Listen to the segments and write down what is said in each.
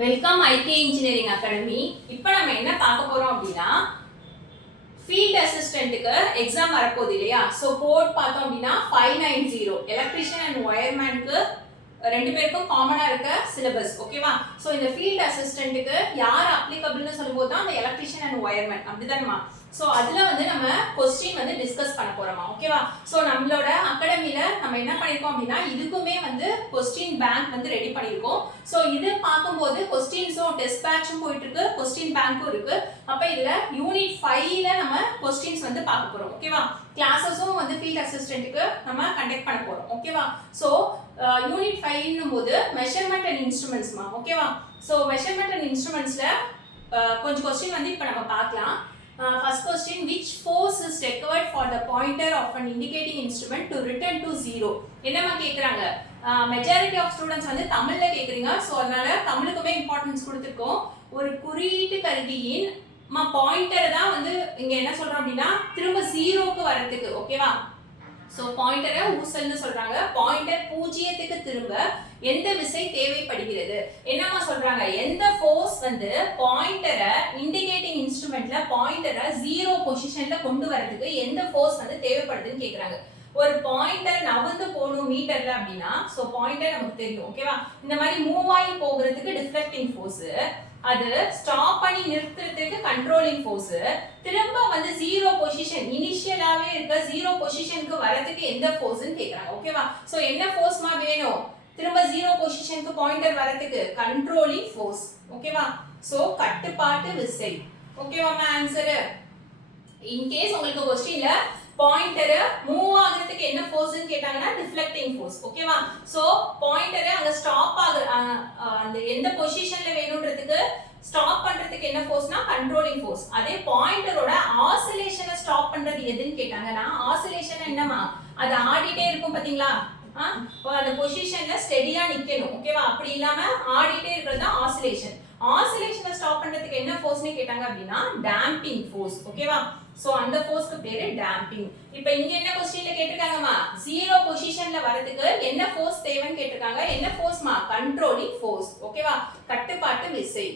Welcome ஐகே engineering academy. இப்போ நம்ம என்ன பார்க்க போறோம் அப்படின்னா ஃபீல்ட் அசிஸ்டன்ட்டுக்கு எக்ஸாம் வரப்போகுது இல்லையா? ஸோ கோட் பார்த்தோம் அப்படின்னா 590 எலக்ட்ரிஷியன் அண்ட் ஒயர்மேனுக்கு ரெண்டு பேருக்கும் காமனா இருக்க சிலபஸ். ஓகேவா? ஸோ இந்த ஃபீல்ட் அசிஸ்டன்ட்டுக்கு யார் அப்ளிகபிள்னு சொல்லும்போது தான் அந்த எலக்ட்ரிஷியன் அண்ட் ஒயர்மேன் அப்படிதானமா. ஸோ அதில் வந்து நம்ம கொஸ்டின் வந்து டிஸ்கஸ் பண்ண போறோமா. ஓகேவா? ஸோ நம்மளோட அகாடமியில நம்ம என்ன பண்ணியிருக்கோம் அப்படின்னா இதுக்குமே வந்து கொஸ்டின் பேங்க் வந்து ரெடி பண்ணியிருக்கோம். ஸோ இது பார்க்கும்போது கொஸ்டின்ஸும் டெஸ்ட் பேட்சும் போயிட்டு இருக்கு, கொஸ்டின் பேங்க்கும் இருக்கு. அப்போ இதுல யூனிட் 5ல நம்ம கொஸ்டின்ஸ் வந்து பார்க்க போறோம். ஓகேவா? கிளாஸஸும் வந்து ஃபீல்ட் அசிஸ்டன்ட்டுக்கு நம்ம கண்டக்ட் பண்ண போறோம். ஓகேவா? ஸோ யூனிட் 5ன்னும் போது மெஷர்மெண்ட் அண்ட் இன்ஸ்ட்ருமெண்ட்ஸ்மா. ஓகேவா? ஸோ மெஷர்மெண்ட் அண்ட் இன்ஸ்ட்ருமெண்ட்ஸ்ல கொஞ்சம் கொஸ்டின் வந்து இப்போ நம்ம பார்க்கலாம். First question, which force is required for the pointer of an indicating instrument to return to 0? என்னமா கேக்குறாங்க? மெஜாரிட்டி ஆஃப் ஸ்டூடெண்ட்ஸ் வந்து தமிழ்ல கேக்குறீங்க. சோ அதனால தமிழுக்குமே இம்பார்ட்டன்ஸ் கொடுத்திருக்கோம். ஒரு குறியீட்டு கருவியின் பாயிண்டர் தான் வந்து இங்க என்ன சொல்றோம் அப்படின்னா திரும்ப 0க்கு வரதுக்கு. ஓகேவா? சோ பாயிண்டரை ஊசல்னு சொல்றாங்க. பாயிண்டர் பூஜ்ஜியத்துக்கு திரும்ப எந்த விசை தேவைப்படுகிறது? என்னமா சொல்றாங்க? எந்த ஃபோர்ஸ் வந்து பாயிண்டரை இண்டிகேட்டிங் இன்ஸ்ட்ருமெண்ட்ல பாயிண்டரை 0 பொசிஷன்ல கொண்டு வரதுக்கு எந்த ஃபோர்ஸ் வந்து தேவைப்படுதுன்னு கேக்குறாங்க. ஒரு பாயிண்டர் நகர்ந்து போகணும் மீட்டர்ல அப்படின்னா சோ பாயிண்டர் நமக்கு தெரியும். ஓகேவா? இந்த மாதிரி மூவ் ஆகி போகிறதுக்கு டிஃப்ளெக்டிங் ஃபோர்ஸ், அது ஸ்டாப் பண்ணி நிறுத்துறதுக்கு கண்ட்ரோலிங் ஃபோர்ஸ், திரும்ப வந்து 0 பொசிஷன் இனிஷியலாவே இருக்க 0 பொசிஷனுக்கு வரதுக்கு எந்த ஃபோர்ஸ்னு கேக்குறாங்க. ஓகேவா? சோ என்ன ஃபோர்ஸ்மா வேணும்? திரும்ப 0 பொசிஷனுக்கு பாயிண்டர் வரதுக்கு கண்ட்ரோலிங் ஃபோர்ஸ். ஓகேவா? சோ கட்டுப்பாட்டு விசை. ஓகேவாமா ஆன்சர்? இன் கேஸ் உங்களுக்கு क्वेश्चनல பாயிண்டர் மூவ் ஆகிறதுக்கு என்ன ஃபோர்ஸ்னு கேட்டாங்கன்னா டிஃப்ளெக்டிங் ஃபோர்ஸ். ஓகேவா? சோ பாயிண்டர் அங்க ஸ்டாப் ஆகுற அந்த எந்த பொசிஷன்ல வேணும்ன்றதுக்கு ஸ்டாப் பண்றதுக்கு என்ன ஃபோர்ஸ்னா கண்ட்ரோலிங் ஃபோர்ஸ். அதே பாயிண்டரோட ஆசிலேஷனை ஸ்டாப் பண்றது எதுன்னு கேட்டாங்கன்னா ஆசிலேஷன் என்னமா? அது ஆடிட்டே இருக்கும் பாத்தீங்களா? அந்த பொசிஷன்ல ஸ்டெடியா நிக்கணும். ஓகேவா? அப்படி இல்லாம ஆடிட்டே இருக்கிறது தான் ஆசிலேஷன். ஆசிலேஷனை ஸ்டாப் பண்றதுக்கு என்ன ஃபோர்ஸ்னு கேட்டாங்க அப்படின்னா டேம்பிங் ஃபோர்ஸ். ஓகேவா? சோ அந்த ஃபோர்ஸ்க்கு பேரு டேம்பிங். இப்போ இங்க என்ன क्वेश्चनல கேட்டிருக்காங்கமா 0 பொசிஷன்ல வரதுக்கு என்ன ஃபோர்ஸ் தேவைன்னு கேட்டிருக்காங்க. என்ன ஃபோர்ஸ்மா? Controlling force. ஓகேவா? கட்டுப்பாட்டு விசை.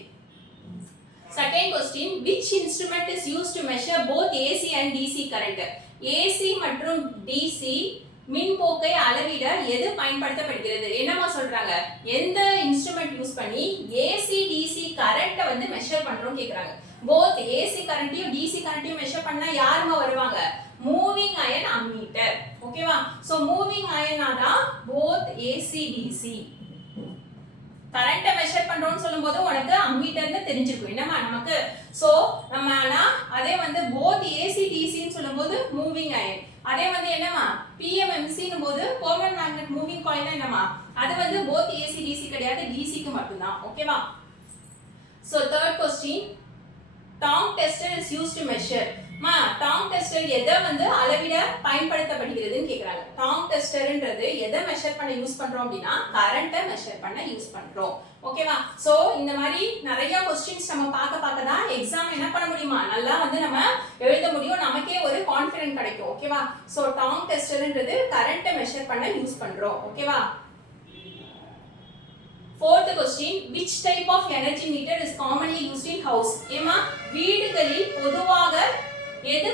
Second question, which instrument is used to measure both AC and DC current? AC மற்றும் DC மின்போக்கை அளவிட எது பயன்படுத்தப்படுகிறது? என்னமா சொல்றாங்க? எந்த இன்ஸ்ட்ருமெண்ட் யூஸ் பண்ணி AC DC கரண்ட வந்து மெஷர் பண்றோம் கேக்குறாங்க. both AC கரண்ட்டையும் DC கரண்ட்டையும் மெஷர் பண்ணா யாருமா வருவாங்க? Moving iron ammeter. ஓகேவா? சோ மூவிங் அயனா தான் both AC DC கரண்ட மெஷர் பண்றோம்னு சொல்லும்போது உனக்கு அம்மீட்டர்னு தெரிஞ்சிருக்கும். என்னமா நமக்கு? சோ நம்மனா அதே வந்து both AC DC ன்னு சொல்லும்போது மூவிங் அயன், அதே வந்து என்னமா PMMC னும் போது பெர்மனன்ட் மேக்னெட் மூவிங் காயில் என்னமா அது வந்து both AC DC கிடையாது, DC க்கு மட்டும் தான். ஓகேவா? So third question, tong tester is used to measure. Tong tester எதை வந்து அளவிட பயன்படுத்தப்படுகிறதுன்னு கேக்குறாங்க. டாங் டெஸ்டர்ன்றது எதை மெஷர் பண்ண யூஸ் பண்றோம் அப்படின்னா கரண்ட்டை மெஷர் பண்ண யூஸ் பண்றோம். ஓகேவா? சோ இந்த மாதிரி நிறைய क्वेश्चंस நம்ம பார்க்க தான் எக்ஸாம் என்ன பண்ண முடியுமா நல்லா வந்து நம்ம எழுத முடியும், நமக்கே ஒரு கான்ஃபிடன்ட் கிடைக்கும். ஓகேவா? சோ டாங் டெஸ்டர்ன்றது கரண்ட்டை மெஷர் பண்ண யூஸ் பண்றோம். ஓகேவா? Fourth question, which type of energy meter is commonly used in house? ஏமா வீடுகளில் பொதுவாக எது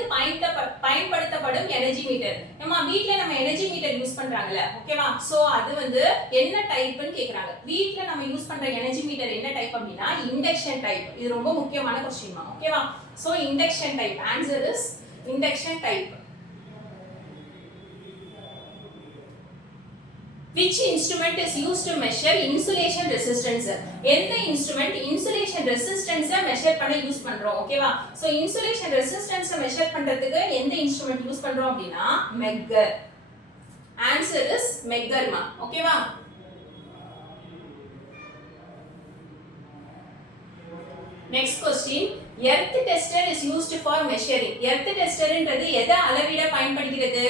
பயன்படுத்தப்படும் எனர்ஜி மீட்டர்? ஏமா வீட்ல நம்ம எனர்ஜி மீட்டர் யூஸ் பண்றாங்கல. ஓகேவா? சோ அது வந்து என்ன டைப்னு கேக்குறாங்க. வீட்ல நம்ம யூஸ் பண்ற எனர்ஜி மீட்டர் என்ன டைப் அப்படினா இண்டக்ஷன் டைப். இது ரொம்ப முக்கியமான क्वेश्चनமா. ஓகேவா? So induction type. Answer is induction type. Which instrument is used to measure insulation resistance? எந்த இன்ஸ்ட்ருமெண்ட் இன்சுலேஷன் ரெசிஸ்டன்ஸை மெஷர் பண்ண யூஸ் பண்றோம்? ஓகேவா? சோ இன்சுலேஷன் ரெசிஸ்டன்ஸை மெஷர் பண்றதுக்கு எந்த இன்ஸ்ட்ருமெண்ட் யூஸ் பண்றோம் அப்படினா மெக்கர். Answer is மெக்கர்மா. ஓகேவா? Next question, earth tester is used for measuring. earth testerன்றது எதை அளவிட பயன்படுகிறது?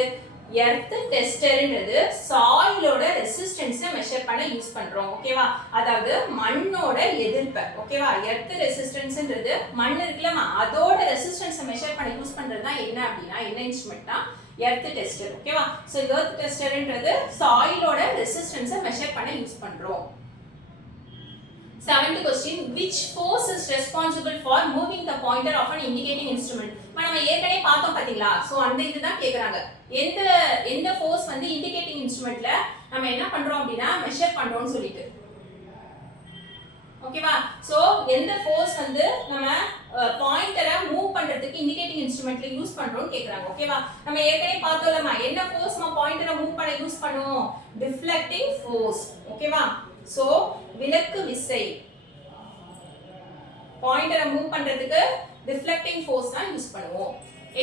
எர்த் டெஸ்டர்ன்றது சாயிலோட ரெசிஸ்டன்ஸை மெஷர் பண்ண யூஸ் பண்றோம். ஓகேவா? அதாவது மண்ணோட எதிர்ப்பை. ஓகேவா? எர்த் ரெசிஸ்டன்ஸ்ன்றது மண் இருக்குல்லமா அதோட ரெசிஸ்டன்ஸை மெஷர் பண்ண யூஸ் பண்றது தான் என்ன அப்படின்னா என்ன இன்ஸ்ட்ருமெண்ட்னா எர்த் டெஸ்டர். ஓகேவா? சோ எர்த் டெஸ்டர்ன்றது சாயிலோட ரெசிஸ்டன்ஸை மெஷர் பண்ண யூஸ் பண்றோம். Seventh question, which force is responsible for moving the pointer of an indicating instrument? நம்ம ஏற்கனவே பார்த்தோம் பாத்தீங்களா? சோ அந்த இதுதான் கேக்குறாங்க. எந்த ஃபோர்ஸ் வந்து இண்டிகேட்டிங் இன்ஸ்ட்ருமென்ட்ல நம்ம என்ன பண்றோம் அப்படினா மெஷர் பண்றோம்னு சொல்லிட்டு. ஓகேவா? சோ எந்த ஃபோர்ஸ் வந்து நம்ம பாயிண்டரை மூவ் பண்றதுக்கு இண்டிகேட்டிங் இன்ஸ்ட்ருமென்ட்ல யூஸ் பண்றோம்னு கேக்குறாங்க. ஓகேவா? நம்ம ஏற்கனவே பார்த்தோம்லமா என்ன ஃபோர்ஸ் நம்ம பாயிண்டரை மூவ் பண்ண யூஸ் பண்ணுவோம்? Deflecting force. ஓகேவா? சோ விலக்கு விசை பாயிண்டரை மூவ் பண்றதுக்கு டிஃப்ளெக்டிங் ஃபோர்ஸ் தான் யூஸ் பண்ணுவோம்.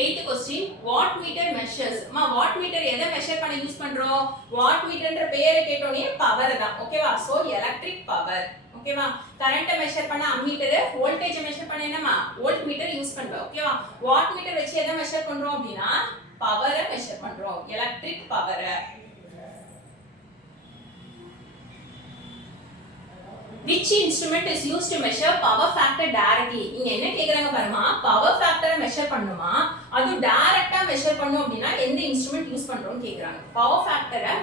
8th question, watt meter measures. Watt meter எதை மெஷர் பண்ண யூஸ் பண்றோம்? வாட் மீட்டர்ன்ற பேரை கேட்டோனே பவர் தான். ஓகேவா? So electric power. ஓகேவா? கரண்ட மெஷர் பண்ண அம்மீட்டர், வோல்டேஜ் மெஷர் பண்ண என்னமா வோல்ட் மீட்டர் யூஸ் பண்றோம். ஓகேவா? வாட் மீட்டர் வச்சு எதை மெஷர் பண்றோம் அப்படினா பவரை மெஷர் பண்றோம், எலக்ட்ரிக் பவரை. Which instrument is used to measure power factor directly? இங்க என்ன கேக்குறாங்க பாருமா, பவர் ஃபேக்டரை மெஷர் பண்ணுமா, அது டைரக்ட்டா மெஷர் பண்ணனும் அப்படினா எந்த இன்ஸ்ட்ருமென்ட் யூஸ் பண்றோம்னு கேக்குறாங்க. பவர் ஃபேக்டரை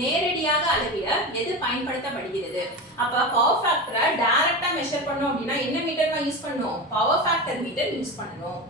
நேரடியாக அளவிட எது பயன்படுத்தப்படுகிறது? அப்ப பவர் ஃபேக்டரை டைரக்ட்டா மெஷர் பண்ணனும் அப்படினா என்ன மீட்டர் யூஸ் பண்ணனும்? பவர் ஃபேக்டர் மீட்டர் யூஸ் பண்ணனும்.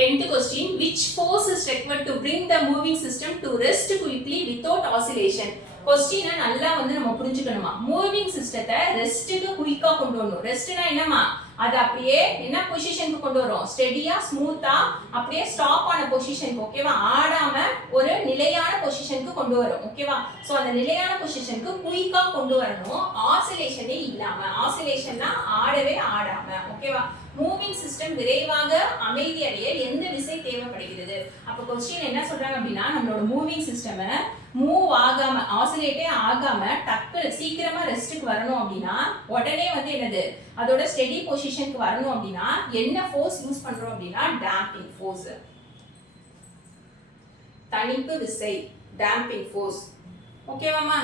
10th question, which force is required to bring the moving system to rest quickly without oscillation? Question நல்லா வந்து நம்ம புரிஞ்சுக்கணுமா, மூவிங் சிஸ்டத்தை ரெஸ்ட்க்கு குயிக்கா கொண்டு வரணும். ரெஸ்ட்னா என்னமா, அது அப்படியே என்ன பொசிஷனுக்கு கொண்டு வரோம்? ஸ்டெடியா ஸ்மூத்தா அப்படியே ஸ்டாப் ஆன பொசிஷனுக்கு. ஓகேவா? ஆடாம ஒரு நிலையான பொசிஷனுக்கு கொண்டு வரோம். ஓகேவா? சோ அந்த நிலையான பொசிஷனுக்கு குயிக்கா கொண்டு வரணும், ஆசிலேஷனே இல்லாம. ஆசிலேஷன்னா ஆடவே ஆடாம. ஓகேவா? மூவிங் சிஸ்டம் விரைவாக அமைதி அடைய எந்த விசை தேவைப்படுகிறது? அப்ப क्वेश्चन என்ன சொல்றாங்க அப்படினா, நம்மளோட மூவிங் சிஸ்டம் மூவ் ஆகாம ஆசிலேட்டே ஆகாம டக்கு சீக்கிரமா ரெஸ்ட்க்கு வரணும் அப்படினா உடனே வந்து என்னது அதோட ஸ்டெடி பொசிஷனுக்கு வரணும் அப்படினா என்ன ஃபோர்ஸ் யூஸ் பண்றோம் அப்படினா டேம்பிங் ஃபோர்ஸ், தணிப்பு விசை, டேம்பிங் ஃபோர்ஸ். ஓகேவாமா?